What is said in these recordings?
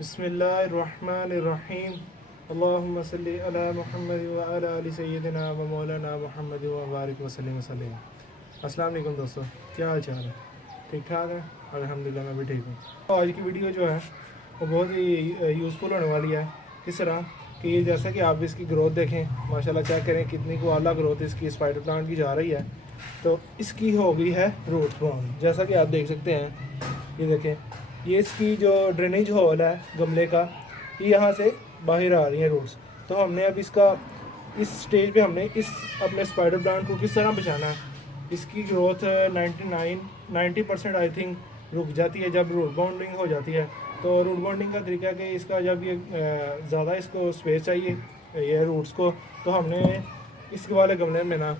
बिस्मिल्लाहिर्रहमानिर्रहीम। अल्लाहुम्मा सल्लि अला मुहम्मद व अला आलि सय्यिदिना व मौलाना मुहम्मद व बारिक वसल्लिम वसल्लम। अस्सलाम वालेकुम दोस्तों, क्या हाल चाल है? ठीक ठाक है, अल्हम्दुलिल्लाह मैं भी ठीक हूँ। तो आज की वीडियो जो है वो बहुत ही यूज़फुल होने वाली है। किस तरह कि जैसा कि आप इसकी ग्रोथ देखें, माशाल्लाह चेक करें कितनी को आला ग्रोथ इसकी स्पाइडर प्लांट की जा रही है। तो इसकी हो गई है रूट बॉर्न, जैसा कि आप देख सकते हैं। ये देखें, ये इसकी जो ड्रेनेज होल है गमले का, ये यहाँ से बाहर आ रही है रूट्स। तो हमने अब इसका इस स्टेज पे हमने इस अपने स्पाइडर प्लांट को किस तरह बचाना है। इसकी ग्रोथ 90% आई थिंक रुक जाती है जब रूट बाउंडिंग हो जाती है। तो रूट बाउंडिंग का तरीका कि इसका जब ये ज़्यादा इसको स्पेस चाहिए ये रूट्स को, तो हमने इसके वाले गमले में ना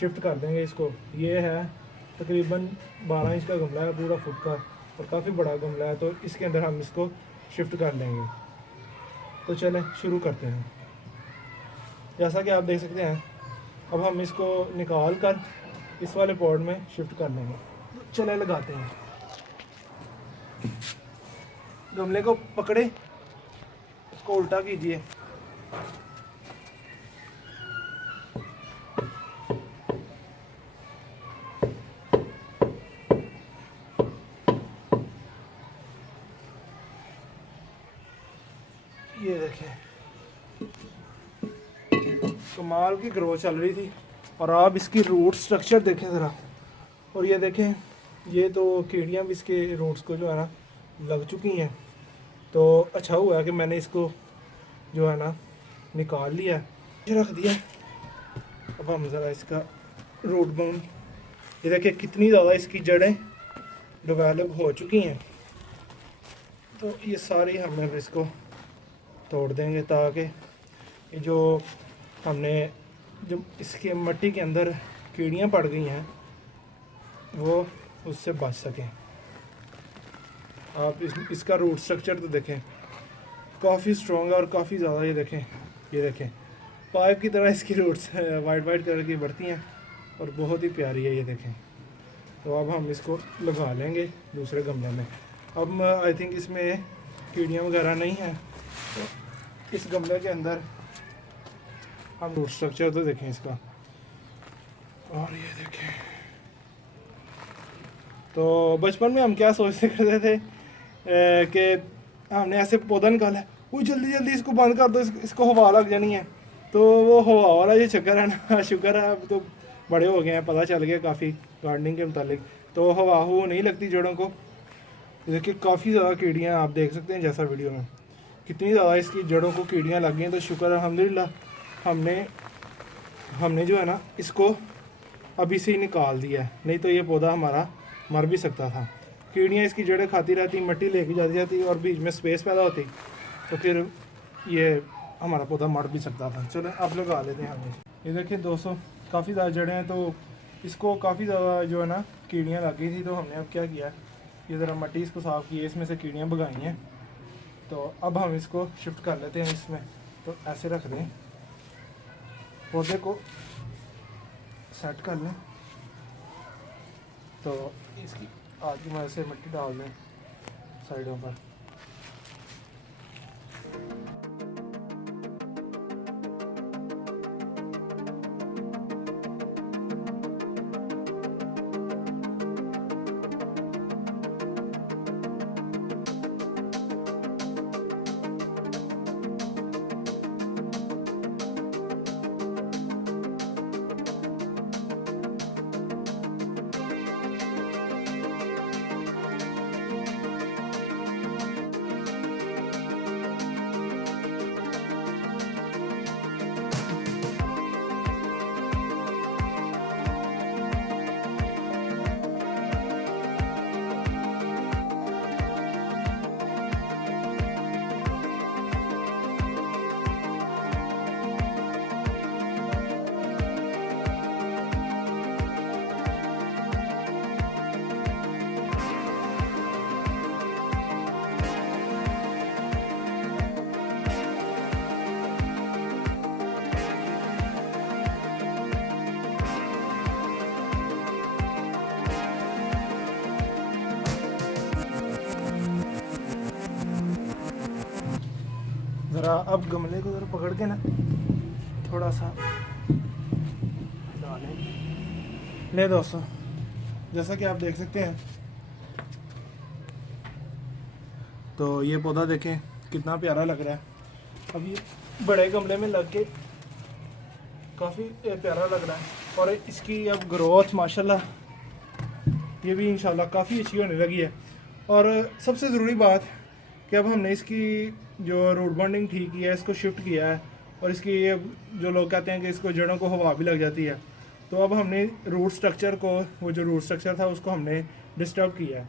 शिफ्ट कर देंगे इसको। ये है तकरीबन 12 इंच का गमला है, पूरा फुट का, और काफ़ी बड़ा गमला है। तो इसके अंदर हम इसको शिफ्ट कर लेंगे। तो चलें शुरू करते हैं। जैसा कि आप देख सकते हैं, अब हम इसको निकाल कर इस वाले पॉट में शिफ्ट कर लेंगे। चले लगाते हैं। गमले को पकड़े, इसको उल्टा कीजिए। ये देखें, कमाल की ग्रोथ चल रही थी। और आप इसकी रूट स्ट्रक्चर देखें ज़रा। और ये देखें, ये तो कीड़ियाँ भी इसके रूट्स को जो है ना लग चुकी हैं। तो अच्छा हुआ कि मैंने इसको जो है ना निकाल लिया, रख दिया। अब हम ज़रा इसका रूट बाउंड, ये देखिए कितनी ज़्यादा इसकी जड़ें डेवलप हो चुकी हैं। तो ये सारी हम अब इसको तोड़ देंगे ताकि ये जो हमने जो इसके मिट्टी के अंदर कीड़ियाँ पड़ गई हैं वो उससे बच सकें। आप इसका रूट स्ट्रक्चर तो देखें, काफ़ी स्ट्रॉन्ग है और काफ़ी ज़्यादा। ये देखें पाइप की तरह इसकी रूट्स वाइट वाइट कलर की बढ़ती हैं और बहुत ही प्यारी है। ये देखें। तो अब हम इसको लगा लेंगे दूसरे गमले में। अब आई थिंक इसमें कीड़ियाँ वगैरह नहीं हैं, तो इस गमले के अंदर हम रूट स्ट्रक्चर तो देखें इसका। और ये देखें, तो बचपन में हम क्या सोचते करते थे कि हमने ऐसे पौधा निकाला, वो जल्दी जल्दी इसको बंद कर दो, इसको हवा लग जानी है। तो वो हवा वाला ये चक्कर है ना, शुक्र है अब तो बड़े हो गए हैं, पता चल गया काफ़ी गार्डनिंग के मुतालिक। तो हवा हो नहीं लगती जड़ों को। देखिए काफ़ी ज़्यादा कीड़ियाँ आप देख सकते हैं, जैसा वीडियो में कितनी ज़्यादा इसकी जड़ों को कीड़ियाँ लग गई हैं। तो शुक्र अल्हम्दुलिल्लाह हमने जो है ना इसको अभी से ही निकाल दिया है, नहीं तो ये पौधा हमारा मर भी सकता था। कीड़ियाँ इसकी जड़ें खाती रहती, मिट्टी लेके जाती जाती और बीच में स्पेस पैदा होती, तो फिर ये हमारा पौधा मर भी सकता था। चलो अब लगा लेते हैं आगे। ये देखिए दोस्तों, काफ़ी ज़्यादा जड़ें हैं, तो इसको काफ़ी ज़्यादा जो है ना कीड़ियाँ लग गई थी। तो हमने अब क्या किया, ये ज़रा मिट्टी इसको साफ़ की है, इसमें से कीड़ियाँ भगाई हैं। तो अब हम इसको शिफ्ट कर लेते हैं इसमें। तो ऐसे रख दें, पौधे को सेट कर लें। तो इसकी आग की मदद से मिट्टी डाल दें साइडों पर। ज़रा अब गमले को ज़रा पकड़ के ना थोड़ा सा डालें। ले दोस्तों, जैसा कि आप देख सकते हैं, तो ये पौधा देखें कितना प्यारा लग रहा है। अब ये बड़े गमले में लग के काफ़ी प्यारा लग रहा है, और इसकी अब ग्रोथ माशाल्लाह ये भी इंशाल्लाह काफ़ी अच्छी होने लगी है। और सबसे ज़रूरी बात कि अब हमने इसकी जो रूट बॉन्डिंग ठीक किया है, इसको शिफ्ट किया है, और इसकी जो लोग कहते हैं कि इसको जड़ों को हवा भी लग जाती है, तो अब हमने रूट स्ट्रक्चर को, वो जो रूट स्ट्रक्चर था उसको हमने डिस्टर्ब किया है।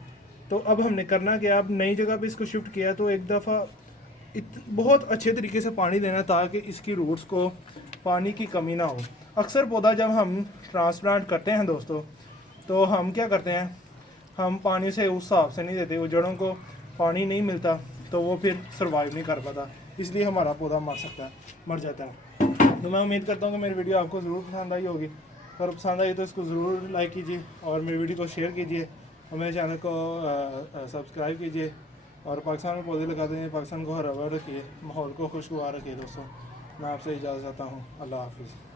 तो अब हमने करना क्या, अब नई जगह पे इसको शिफ्ट किया, तो एक दफ़ा बहुत अच्छे तरीके से पानी देना ताकि इसकी रूट्स को पानी की कमी ना हो। अक्सर पौधा जब हम ट्रांसप्लांट करते हैं दोस्तों, तो हम क्या करते हैं, हम पानी से उस हिसाब से नहीं देते, वो जड़ों को पानी नहीं मिलता तो वो फिर सर्वाइव नहीं कर पाता, इसलिए हमारा पौधा मर जाता है। तो मैं उम्मीद करता हूँ कि मेरी वीडियो आपको ज़रूर पसंद आई होगी। अगर पसंद आई तो इसको ज़रूर लाइक कीजिए और मेरी वीडियो को शेयर कीजिए और मेरे चैनल को सब्सक्राइब कीजिए, और पाकिस्तान में पौधे लगाते हैं, पाकिस्तान को हरा भरा रखिए, माहौल को खुशगवार रखिए। दोस्तों मैं आपसे इजाज़त चाहता हूँ। अल्लाह हाफिज़।